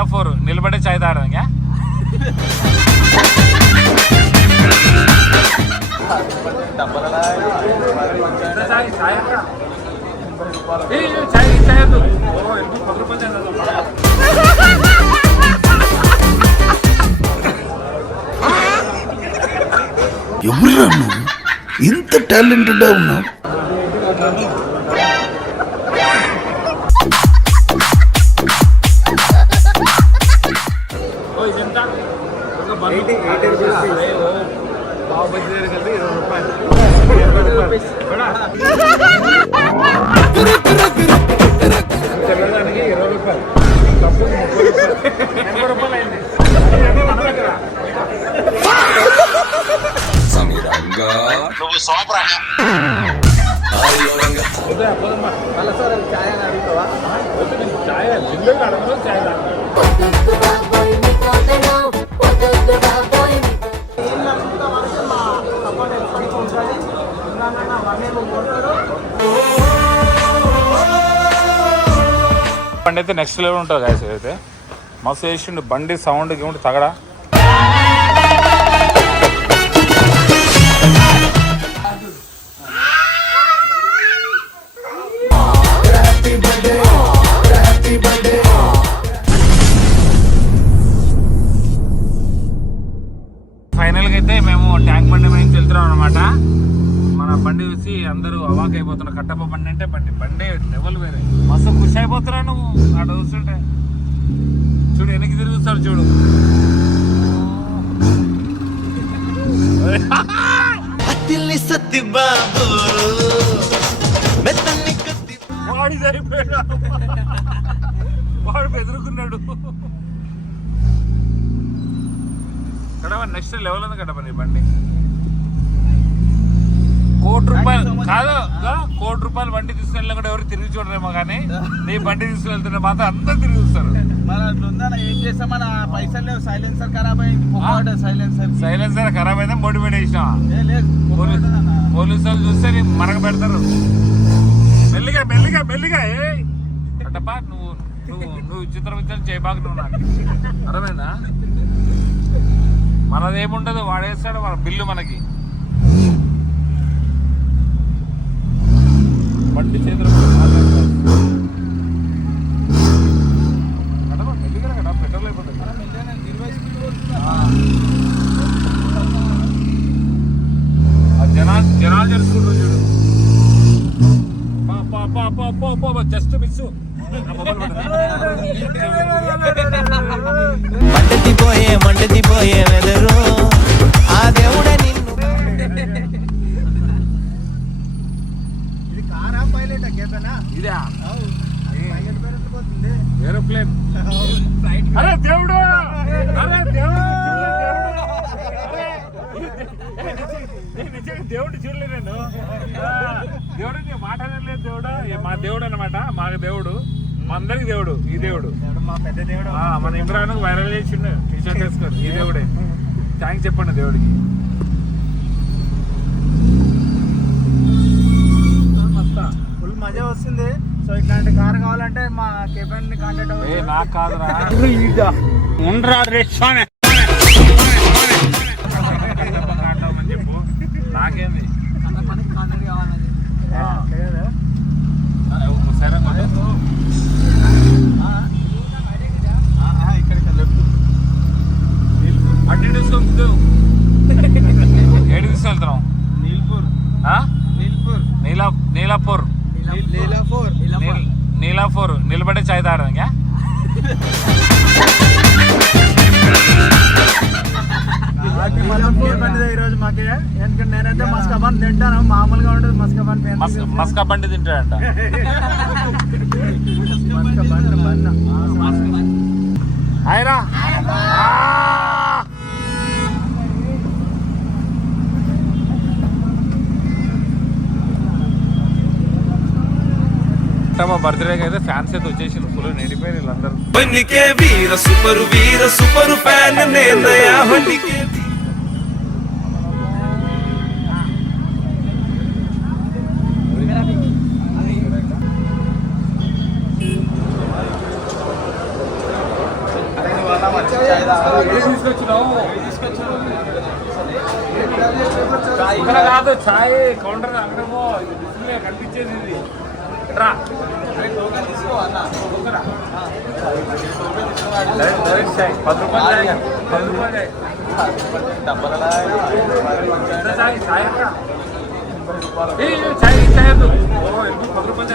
నీలాపూర్ నిలబడే చాయ్ తాగడం ఇంకా ఎవరు ఇంత టాలెంటెడ్ ఉన్నావు? బండి అయితే నెక్స్ట్ లెవెల్ ఉంటుంది గాయస్. అయితే మస్తు చేసిండు బండి సౌండ్ ఏమిటి తగడా. ఫైనల్గా అయితే మేము ట్యాంక్ బండి మీద వెళ్తున్నాం అనమాట. మన బండి చూసి అందరూ అవాక్ అయిపోతున్నారు. కట్టప్ప బండి అంటే బండి లెవెల్ వేరే. మస్తు ఖుషి అయిపోతున్నా నువ్వు అక్కడ చూస్తుంటే. చూడు వెనక్కి తిరిగి చూస్తాడు చూడు. వాడి సరిపోయాడు, వాడు బెదురుకున్నాడు. కడప నెక్స్ట్ లెవెల్ ఉంది కడప నీ బండి. ₹1,00,00,000 కాదు, ₹1,00,00,000 బండి తీసుకెళ్ళినా కూడా ఎవరు తిరిగి చూడరేమో కానీ నీ బండి తీసుకెళ్తున్నా మాత్రం అందరూ తిరిగి చూస్తారు. సైలెన్సర్ ఖరాబ్ అయితే మోటివేట్ చేసినా పోలీసు వాళ్ళు చూస్తే మరగ పెడతారు. మెల్లిగా మెల్లిగా మెల్లిగా అట్టప్ప నువ్వు చిత్రం చేయబాకు నువ్వు. నాకు అర్థమైందా? మనదేముండదు, వాడేస్తాడు మన బిల్లు మనకి. బండి చేతులు మెల్లిగా కదా పెట్రోల్ అయిపోతుంది. జనాలు జరుపుకుంటారు చూడు. జస్ట్ మిస్ మంటతిపోయే వెదరు ఆ దేవుడే నిన్ను. ఇది కారా పైలట్ కేతనా? ఇదా ఏరోప్లేన్. అరే దేవుడు, అరే దేవుడు, దేవుడు చూడలేదు నేను. దేవుడు మాట్లాడలేదు. దేవుడు మా దేవుడు అనమాట. మాకు దేవుడు, మా అందరికి దేవుడు. ఈ దేవుడు మా పెద్ద దేవుడు. మన ఇమ్రాన్ వైరల్ చేసిండు టీషర్ట్ వేసుకొని. ఈ దేవుడే. థ్యాంక్స్ చెప్పండి దేవుడికి. ఫుల్ మజా వస్తుంది. సో ఇట్లాంటి కార్ కావాలంటే మా కెబిన్ ని కాంటాక్ట్ అవ్వండి. నాకు కాదురా చెప్పు. నాకేంది ఏడు తీసుకెళ్తున్నాం? నీలాపూర్ నిలబడే చాయ్ తాగడం ఇంకా. ఈరోజు మాకే ఎందుకంటే నేనైతే మస్కాబాన్ తింటాను. మామూలుగా ఉంటుంది మస్కాబాన్. మస్కా బండి తింటాడంట. హాయ్రా. మా బర్త్డేకి అయితే ఫ్యాన్స్ అయితే వచ్చేసి ఫుల్ నిండిపోయి వీళ్ళందరూ. వీర సూపరు ఫ్యాన్ ఇక్కడ కాదు ఛాయ్ కౌంటర్ అక్కడమో కనిపించేది ఇది రా ఛాయ్ 10 రూపాయలు 10 రూపాయలు ఛాయ్ ఛాయ్ ఛాయ్ ఛాయ్ 10 రూపాయలు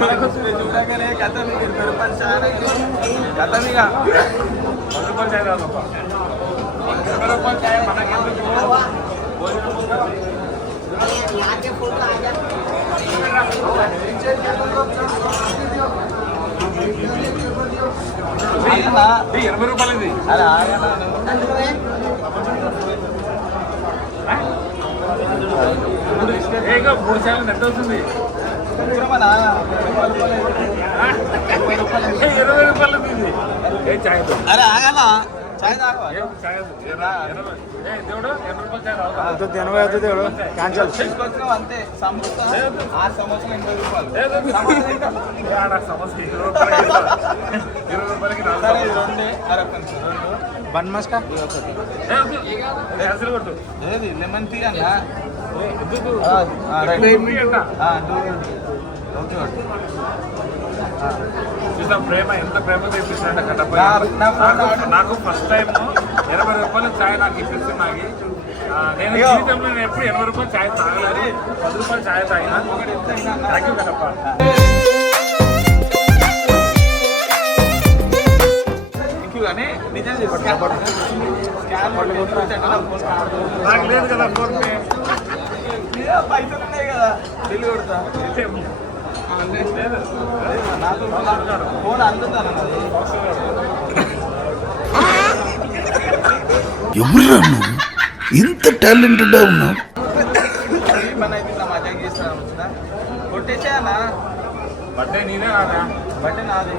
మనకు చూడగానే కథ మీకు 20 రూపాయలు చాలా కథ మీకు 10 రూపాయలు ఛాయ్ రాదు 20 రూపాయలు ఛాయ్ మనకెందుకు ఇది 20 రూపాయలు ఇది అరే ఏగా 3 ఛాయలు ఎంత అవుతుంది 20 రూపాయలు ఇది ఏ ఛాయ్ అరే ఆగల చాయ్ తాగవా ఛాయ్ దేవుడు 20 రూపాయలు ఛాయ్ రావు దేవుడు క్యాన్సల్ తీసుకొచ్చినావు అంతే సమోసా 6 సమోసాలు 80 రూపాయలు సమస్య 20 రూపాయలకి రెండే అరే కొంచెం బన్ మస్కా అసలు కొట్టు ఏది లెమన్ టీ అన్న ఎందుకు ఓకే చూసా ప్రేమ ఎంత ప్రేమ తెప్పిస్తాడంట కట్టపై నాకు ఫస్ట్ టైం 20 రూపాయలు ఛాయ్ నాకు ఇప్పిస్తుంది నాకు నేను జీవితంలో నేను ఎప్పుడు 80 రూపాయలు ఛాయ్ తాగలేదు 10 రూపాయలు ఛాయ్ తాగినా థ్యాంక్ యూ కట్టప్ప కానీ నిజం నాకు లేదు కదా ఫోన్ పే పైసలు ఉన్నాయి కదా బిల్లు కొడతా నాకు ఫోన్ అందుతాను ఎవరురా నువ్వు ఇంత టాలెంటెడ్ ఉన్నావు పని అయితే నా మజా చేస్తాను వచ్చిందా కొట్టేసానా బర్త్డే నీదే కాదా బట్టే నాది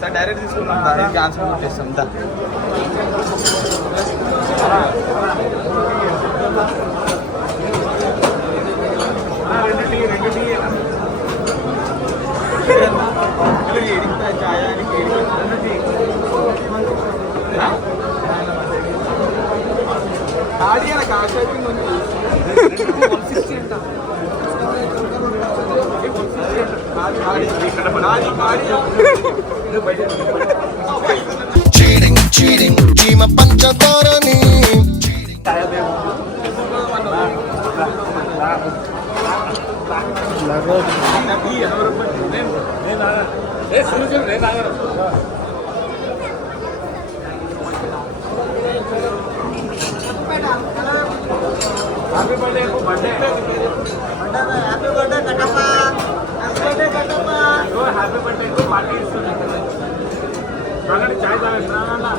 సార్ డైరెక్ట్ తీసుకున్నాం క్యాన్సిల్ కొట్టేస్తాం దా చీటింగ్ చీటింగ్ చీమ పంచదారని happy birthday birthday happy birthday Kattappa happy birthday party ఇస్తుంది అలాంటి ఛాయ్ తాగేస్తున్నా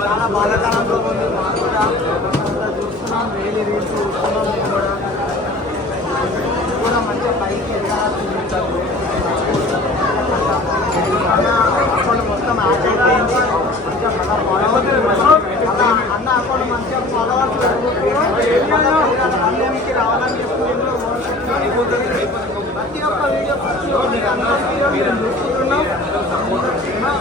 చాలా బాధాకరంగా ఉంది మాకు కూడా చూస్తున్నాం డైలీ రీల్స్ చూస్తున్నాం కూడా మంచిగా పైకి ఎదగాల్సింది అకౌంట్ మొత్తం యాడ్ అయిపోయింది మంచిగా మన ఫాలోవర్స్ అన్న అకౌంట్ మంచిగా ఫాలోవర్స్ అన్నేమికి రావాలని చెప్తున్నాం ప్రతి ఒక్క వీడియో చూస్తున్నాం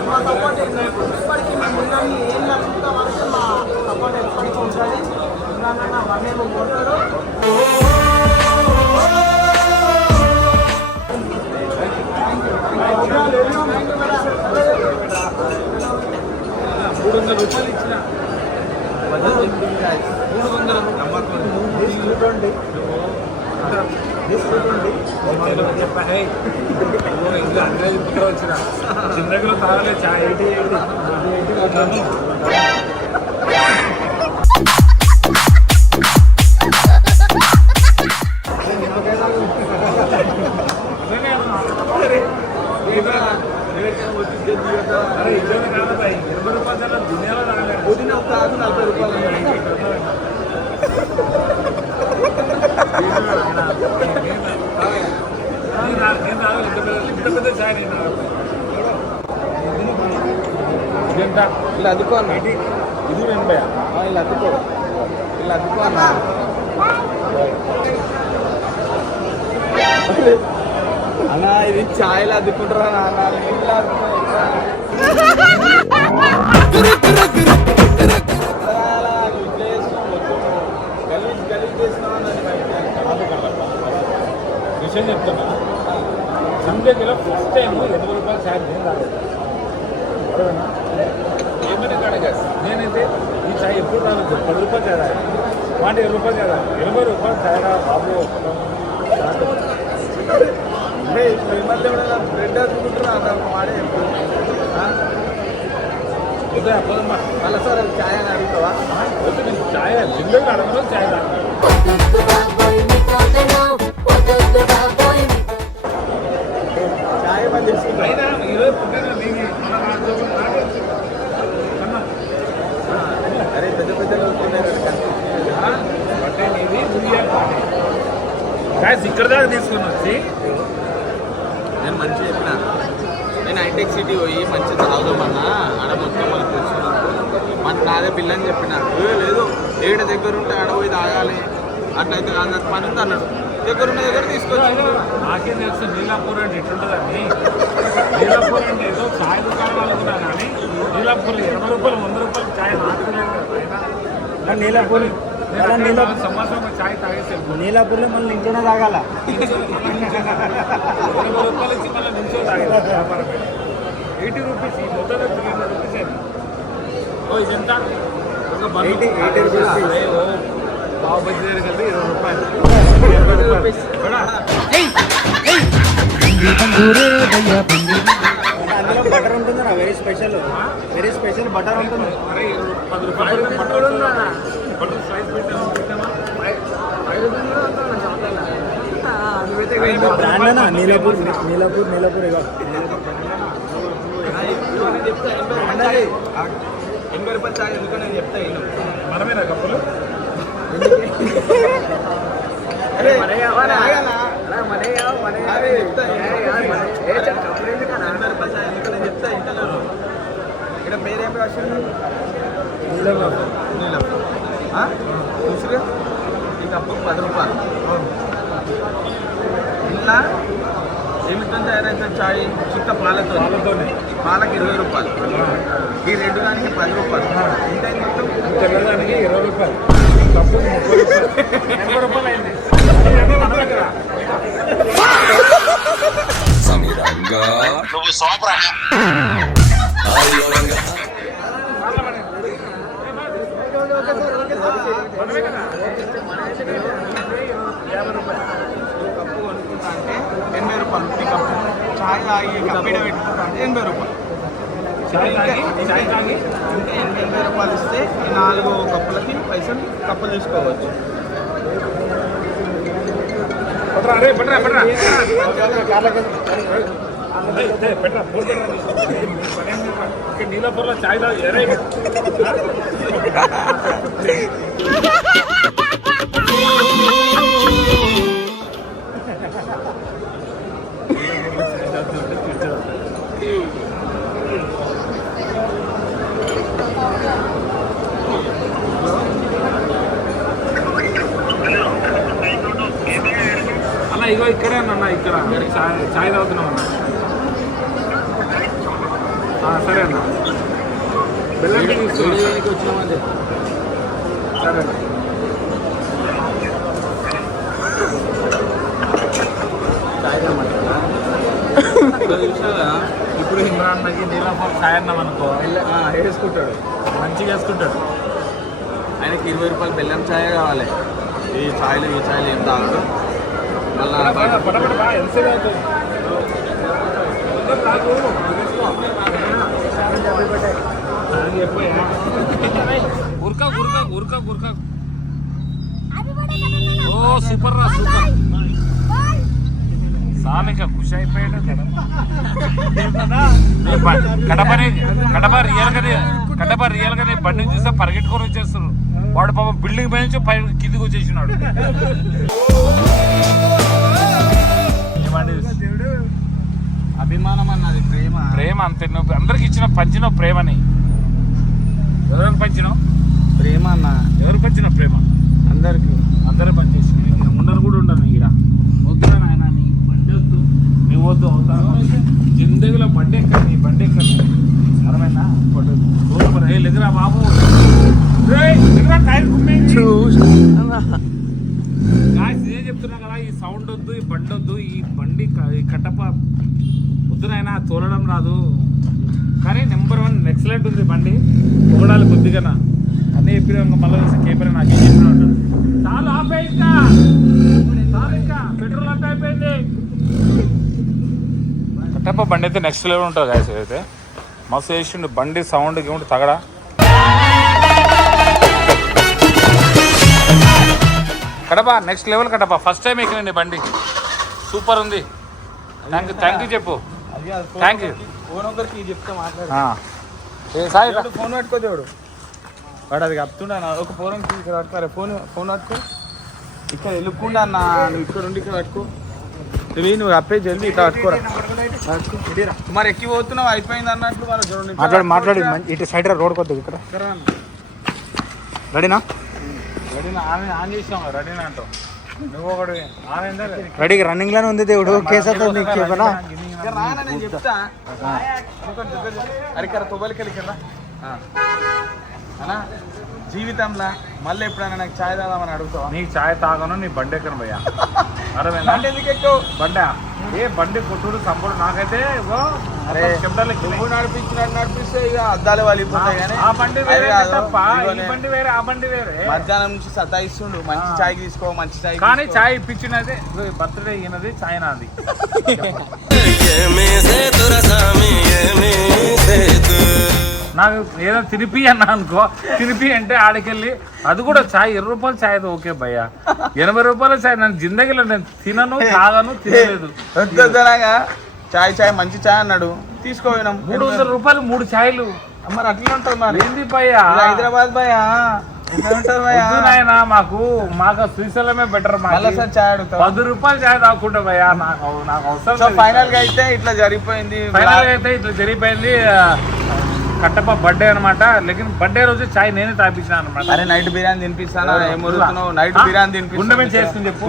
మా సపోర్ట్ ఇప్పటికీ మేము ముందని ఏం జరుగుతా వరకు మా సపోర్ట్ ఎప్పటికీ ఉంటుంది ఇంకా వన్నేమో కొడతారు రూపాయలు ఇచ్చిన 300 చెప్పా ఇంకా అన్నీ ఇప్పుడు వచ్చిన చిన్నగా తాగలే చాయ్ 80 అరే ఇద్దరు కాదు 20 రూపాయలు దునియాలో తాగలేదు పుదీనా ఒక 40 రూపాయలు ఇంత పెద్ద చాయ్ నేను ఇలా అద్దుకో అన్న ఇది 80 ఇలా అద్దుకో అన్న అన్నా ఇది ఛాయలు అద్దుకుంటారా నాన్న విషయం చెప్తున్నా సందేహిలో ఫస్ట్ టైం 8 రూపాయలు ఛాయ్ నేను రాలేదు ఏమైనా కాడగా నేనైతే ఈ ఛాయ్ ఎప్పుడు రాలేదు 10 రూపాయలు ఛాయ్ రాదు వాటి 20 రూపాయలు ఛాయ్ రాదు 80 రూపాయలు ఛాయ్ రా బాబు బ్రెడ్ అద్దుకుంటారా వాడే అమ్మా మళ్ళీ సార్ ఛాయ్ అని అడుగుతావా నేను ఛాయ్ జిందగీ అడగలో ఛాయ్ రాదు ఛాయ్ బంద్ చేసుకుంటా అయినా ఈరోజు పుట్టిన అరే పెద్ద పెద్దలు అంటే నీది గాయస్ ఇక్కడ దాకా తీసుకుని వచ్చి నేను మంచిగా చెప్పిన నేను హైటెక్ సిటీ పోయి మంచిగా తాగుదామన్నా ఆడ మొత్తం మనకు తెలుసు మన నాదే బిల్ అని చెప్పిన లేదు ఏడ దగ్గర ఉంటే ఆడ పోయి తాగాలి అట్లయితే అంత పని ఉంది అన్నాడు దగ్గర ఉన్న దగ్గర తీసుకొచ్చి నాకేం తెలుసు నీలాపూర్ అంటే ఎట్లుంటుందండి నీలాపూర్ అంటే ఏదో ఛాయ్ దుకాణం అనుకున్నా కానీ నీలాపూర్ 20 రూపాయలు 100 రూపాయలు ఛాయ్ నాటుకోలేదు నీలాపూర్ సంవత్సరం ఛాయ్ తాగేసారు నీలాపూర్లో మళ్ళీ ఇంట్లోనే తాగాల 20 రూపాయలు ఇచ్చి మళ్ళీ నించో తాగేది వ్యాపారం 80 రూపీస్ ఈ మొత్తం 300 రూపీస్ అయింది ఓ ఇదెంత ఒక 80 రూపీస్ పావు బజ్జీ దగ్గర కలిపి 20 రూపాయలు అందులో బటర్ ఉంటుంది నా వెరీ స్పెషల్ బటర్ ఉంటుంది అరే 10 రూపాయలు బటర్ స్లైస్ పెట్టామా నీలాపూర్ 80 రూపాయలు ఛాయ్ ఎందుకు నేను చెప్తా మనమేనా కప్పులు ఇక్కడ పేరేం రాసింది చూసిగా ఈ కప్పు 10 రూపాయలు ఇలా ఏమితో తయారైతుంది ఛాయ్ చిక్క పాలతోనే పాలకి 20 రూపాయలు ఈ రెండు దానికి 10 రూపాయలు ఇంత మొత్తం తెల్లదానికి 20 రూపాయలు కప్పు 30 రూపాయలు 80 రూపాయలు అయింది మన దగ్గర నువ్వు సోపరా మనమే కదా కప్పు కొనుక్కుంటా అంటే 80 రూపాయలు ఈ కప్పు ఛాయ్ తాగి కప్పు పెట్టుకుంటా అంటే 80 రూపాయలు ఛాయ్ తాగి ఇంకా 80 రూపాయలు ఇస్తే 4 కప్పులకి పైసలు కప్పు తీసుకోవచ్చు పట్రా రే పట్రా పెట్టరా నీలాపూర్లో ఛాయ్ తాగి ఎరే అన్న ఇగో ఇక్కడే అన్న ఇక్కడ ఛాయ్ తాగుతున్నాం అన్న సరే అన్న బెల్లం టీ వచ్చినామంటే సరే ఇప్పుడు ఇమ్రాన్ నకి నీలాపూర్ ఛాయ్ అన్నాం అనుకో వేసుకుంటాడు మంచిగా వేసుకుంటాడు ఆయనకి 20 రూపాయలు బెల్లం ఛాయ్ కావాలి ఈ ఛాయ్లు ఏం తాగడు మళ్ళీ పటపట బాగా ఎంతసేపు అవుతుంది ఉరకా ఓ సూపర్ రా సూపర్ సామిక ఖుషి అయిపోయాడు కడప రియల్ గానే బండి చూస్తే పరిగెట్టుకొని వచ్చేస్తారు వాడు పాప బిల్డింగ్ పై నుంచి పై కిందికి వచ్చేసినాడు అభిమానం అన్నది ప్రేమ అంతే నువ్వు అందరికి ఇచ్చిన పంచిన ప్రేమని ఎవరికి పంచినావు ప్రేమ అన్న ఎవరు పంచిన ప్రేమ అందరికి అందరూ పనిచేసి ఉండను కూడా ఉండను ఈడ ఓకేనా నాయన చెప్తున్నా కదా, ఈ సౌండ్ వద్దు, ఈ బండి వద్దు, ఈ బండి ఈ కట్టప్ప వద్దునైనా తోలడం రాదు. కానీ నెంబర్ 1 ఎక్సలెంట్ ఉంది బండి, పొగడాలి కొద్దిగా. అన్నీ చెప్పిన మళ్ళీ కేపర్ నాకేం చెప్పిన ఉంటాడు. చాలా ఆపే ఇంకా పెట్రోల్ అంతా అయిపోయింది. కట్టప్ప బండి అయితే నెక్స్ట్ లెవెల్ ఉంటుంది గాయస్. అయితే మస్తు చేసిండు బండి, సౌండ్ గేముండి తగడా. Kadapa next level Kadapa. First time ఎక్కినండి బండి, సూపర్ ఉంది. థ్యాంక్ యూ చెప్పు. Thank you. ఫోన్ ఒకరికి చెప్తే మాట్లాడు. ఫోన్ పెట్టుకో దేవుడు వాడు అది కప్తుండ ఒక ఫోన్ ఇక్కడ పట్టుకోరా. ఫోన్ పట్టుకో, ఇక్కడ వెళ్ళకుండా అన్న, నువ్వు ఇక్కడ ఉండి ఇక్కడ పట్టుకో. నువ్వు అప్పే జల్దీ ఇట్లా పట్టుకోరా. మరి ఎక్కి పోతున్నావు అయిపోయింది అన్నట్లు వాళ్ళు మాట్లాడి ఇటు సైడ్ రోడ్ కొద్ది ఇక్కడ రెడీనా? ఆమె ఆన్ చేసినాం, రెడీనా అంటావు నువ్వు ఒకటి. ఆమె రెడీగా రన్నింగ్ లోనే ఉంది దేవుడు. కేసు నేను చెప్తా. అరే కర తొబలికెళ్ళి కింద అన్నా, జీవితంలో మళ్ళీ ఎప్పుడైనా నాకు ఛాయ్ తాగామని అడుగుతావా? నీ ఛాయ్ తాగను, నీ బండి ఎక్కను భయ్యా. బండి ఎందుకు ఎక్కువ? బండా ఏ బండి కొట్టుడు సంపడు నాకైతే. అరే నువ్వు నడిపిస్తే ఇక అద్దాలు వాలిపోతాయి. కానీ ఆ బండి వేరే తప్ప, ఈ బండి వేరే, ఆ బండి వేరే. మధ్యాహ్నం నుంచి సతాయిస్తుండు, మంచి ఛాయ్ తీసుకో, మంచి ఛాయ్. కానీ ఛాయ్ ఇప్పించినది బర్త్డే అయినది, ఛాయ్ నాది. నాకు ఏదో తినిపి అన్నా అనుకో, తినిపి అంటే ఆడికెళ్ళి అది కూడా ఛాయ్ 20 రూపాయలు ఛాయ్ ఓకే భయ్యా. 80 రూపాయల ఛాయ్ నన్ను జిందగీలో నేను తినను, తాగను, తినలేదు. ఛాయ్ మంచి ఛాయ్ అన్నాడు, తీసుకోపోయినాం. 300 రూపాయలు 3 ఛాయలు. మరి అట్లా ఉంటుంది మరి. ఏంది భయ్యా హైదరాబాద్ భయ్యా, మాకు శ్రీశైలమే బెటర్. ఛాయ్ అడుగుతా 10 రూపాయలు ఛాయ్ తాగుకుంటా భయ్యా, నాకు అవసరం. ఫైనల్ గా అయితే ఇట్లా జరిగిపోయింది. కట్టప్ప బర్త్డే అనమాట. లేకిన్ బర్త్డే రోజు చాయ్ నేనే తాపించాను అనమాట. అరే నైట్ బిర్యానీ తినిపిస్తాను. నైట్ బిర్యానీ గుండె చేసుకుని చెప్పు.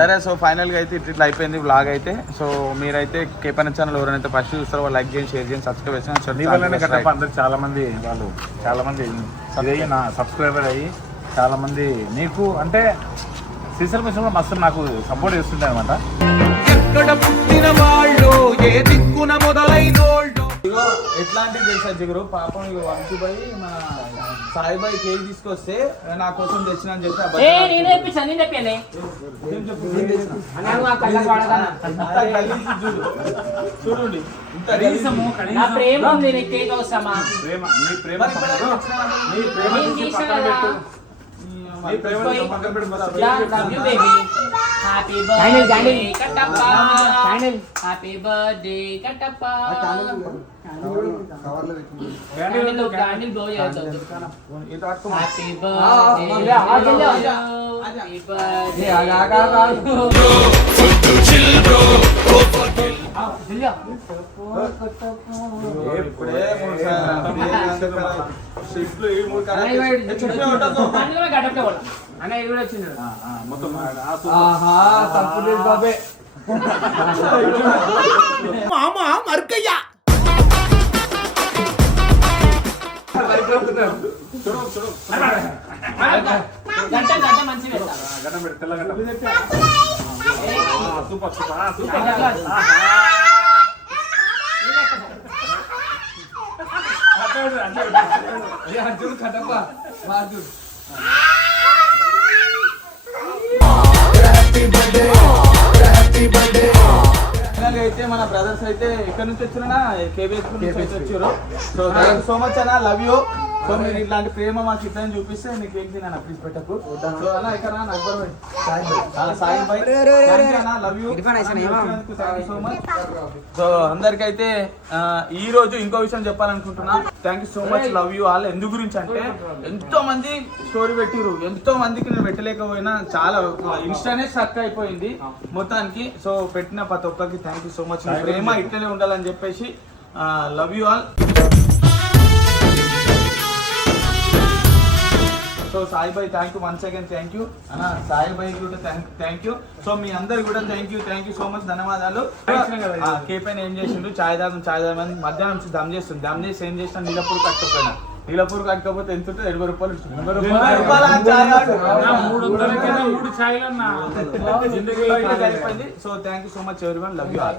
సరే, సో ఫైనల్ గా అయితే ఇట్లా అయిపోయింది బ్లాగ్ అయితే. సో మీరైతే కేపన్ ఛానల్ ఎవరైతే ఫస్ట్ చూస్తారో వాళ్ళు లైక్ చేయండి, షేర్ చేయండి, సబ్స్క్రైబ్ చేయండి. కట్టప్ప అందరు చాలా మంది ఇదయ్యి నా సబ్స్క్రైబర్ అయ్యి చాలా మంది నీకు అంటే శ్రీశైలం విషయంలో మస్తు నాకు సపోర్ట్ చేస్తుండే అనమాట. ఎట్లాంటిది తెలుసా జిగురు, పాపం ఇక వంశీబాయి మన సాయిబాయి కేక్ తీసుకొస్తే నా కోసం తెచ్చిన అని చెప్పి చూడండి. Happy birthday, Kattappa. Happy birthday, Kattappa. Candle blow cheyoddu. Happy birthday. Happy మర్కయ్యా అయితే మన బ్రదర్స్ అయితే ఇక్కడ నుంచి వచ్చినా కేబీఎస్ నుంచి వచ్చారు. సో థ్యాంక్ సో మచ్ అన్న, లవ్ యూ. సో మీరు ఇట్లాంటి ప్రేమ మాకు ఇట్లని చూపిస్తే నీకు ఏంటి నేను ప్లీజ్ పెట్టకు. సో అన్న ఇక్కడ సాయి బాయ్, love you so much. So అందరికైతే ఈ రోజు ఇంకో విషయం చెప్పాలనుకుంటున్నా. Thank you so much, love you all. ఎందు గురించి అంటే ఎంతో మంది స్టోరీ పెట్టిరు, ఎంతో మందికి నేను పెట్టలేకపోయినా చాలా ఇన్స్టానే స్ట్రక్ అయిపోయింది మొత్తానికి. సో పెట్టిన ప్రతి ఒక్కరికి థ్యాంక్ యూ సో మచ్. ప్రేమ ఇట్లనే ఉండాలని చెప్పేసి love you all. So Sai బాయ్ thank you once again, thank you అన్న. సాయి బాయ్ కూడా థ్యాంక్ యూ. సో మీ అందరు కూడా థ్యాంక్ యూ సో మచ్, ధన్యవాదాలు. కేపైన ఏం చేసిండు, ఛాయ్ దాగం మధ్యాహ్నం నుంచి దమ్ చేస్తుంది. దమ్ చేసి ఏం చేసినా నీళ్ళప్పుడు కట్టుకుపోయినా నీలపూర్ కట్టకపోతే ఎంత ఉంటుంది? 80 రూపాయలు ఇస్తుంది. 80 రూపాయలు ఆ చాయ్ ఆడు. 300 చాయ్లన్నా. So thank you so much everyone, love you all.